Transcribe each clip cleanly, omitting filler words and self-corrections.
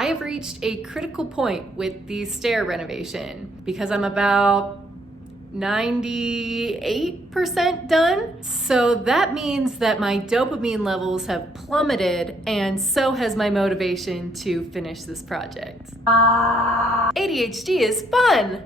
I have reached a critical point with the stair renovation because I'm about 98% done. So that means that my dopamine levels have plummeted, and so has my motivation to finish this project. ADHD is fun!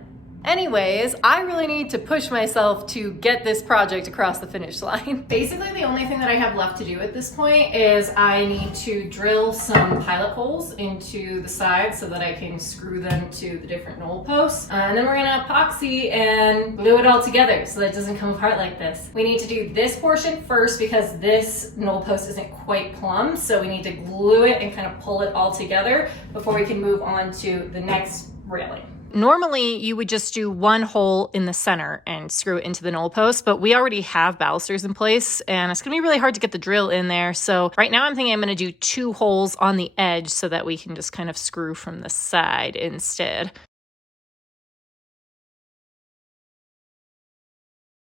Anyways, I really need to push myself to get this project across the finish line. Basically, the only thing that I have left to do at this point is I need to drill some pilot holes into the sides so that I can screw them to the different knoll posts. And then we're gonna epoxy and glue it all together so that it doesn't come apart like this. We need to do this portion first because this knoll post isn't quite plumb, so we need to glue it and kind of pull it all together before we can move on to the next railing. Normally, you would just do one hole in the center and screw it into the knoll post, but we already have balusters in place, and it's gonna be really hard to get the drill in there. So right now I'm thinking I'm gonna do 2 holes on the edge so that we can just kind of screw from the side instead.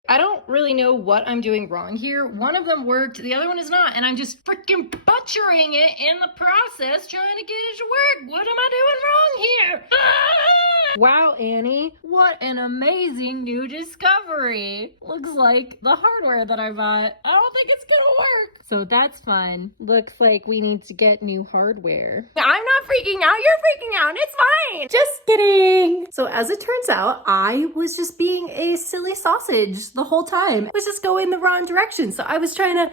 I don't really know what I'm doing wrong here. One of them worked, the other one is not, and I'm just freaking butchering it in the process trying to get it to work. What am I doing wrong here? Wow, Annie, what an amazing new discovery. Looks like the hardware that I bought, I don't think it's gonna work. So that's fun. Looks like we need to get new hardware. I'm not freaking out, you're freaking out, it's fine. Just kidding. So as it turns out, I was just being a silly sausage the whole time. I was just going the wrong direction. So I was trying to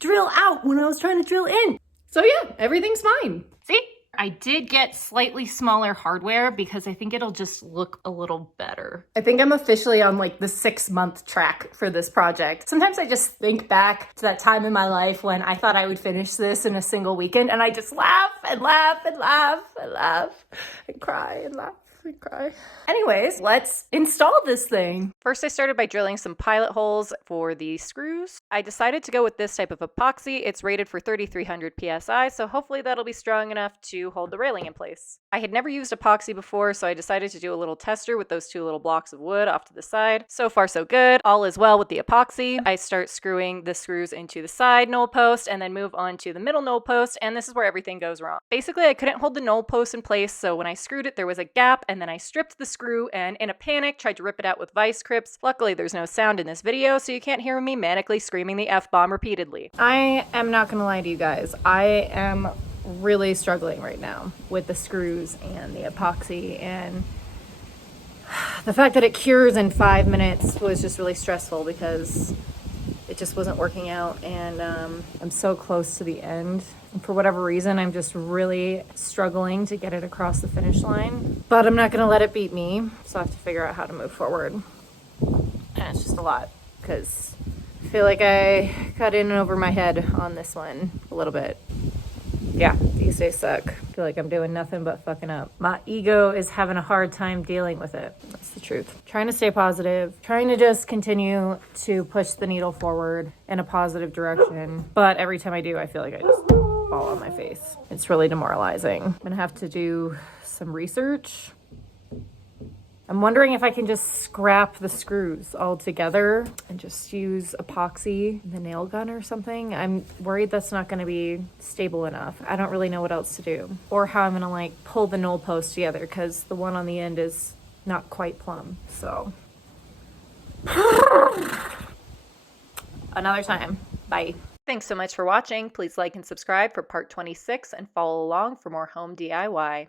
drill out when I was trying to drill in. So yeah, everything's fine. See? I did get slightly smaller hardware because I think it'll just look a little better. I think I'm officially on like the 6-month track for this project. Sometimes I just think back to that time in my life when I thought I would finish this in a single weekend, and I just laugh and laugh and laugh and laugh and cry and laugh. Cry. Anyways, let's install this thing. First, I started by drilling some pilot holes for the screws. I decided to go with this type of epoxy. It's rated for 3,300 PSI, so hopefully that'll be strong enough to hold the railing in place. I had never used epoxy before, so I decided to do a little tester with those 2 little blocks of wood off to the side. So far, so good. All is well with the epoxy. I start screwing the screws into the side knoll post and then move on to the middle knoll post, and this is where everything goes wrong. Basically, I couldn't hold the knoll post in place, so when I screwed it, there was a gap, and then I stripped the screw and in a panic tried to rip it out with vice grips. Luckily there's no sound in this video, so you can't hear me manically screaming the F-bomb repeatedly. I am not gonna lie to you guys, I am really struggling right now with the screws and the epoxy, and the fact that it cures in 5 minutes was just really stressful because it just wasn't working out, and I'm so close to the end. And for whatever reason, I'm just really struggling to get it across the finish line. But I'm not gonna let it beat me, so I have to figure out how to move forward. And it's just a lot, because I feel like I got in and over my head on this one a little bit. Yeah, these days suck. I feel like I'm doing nothing but fucking up. My ego is having a hard time dealing with it. That's the truth. Trying to stay positive, trying to just continue to push the needle forward in a positive direction. But every time I do, I feel like I just fall on my face. It's really demoralizing. I'm gonna have to do some research. I'm wondering if I can just scrap the screws all together and just use epoxy in the nail gun or something. I'm worried that's not gonna be stable enough. I don't really know what else to do or how I'm gonna like pull the knoll post together because the one on the end is not quite plumb, so. Another time, bye. Thanks so much for watching. Please like and subscribe for part 26 and follow along for more home DIY.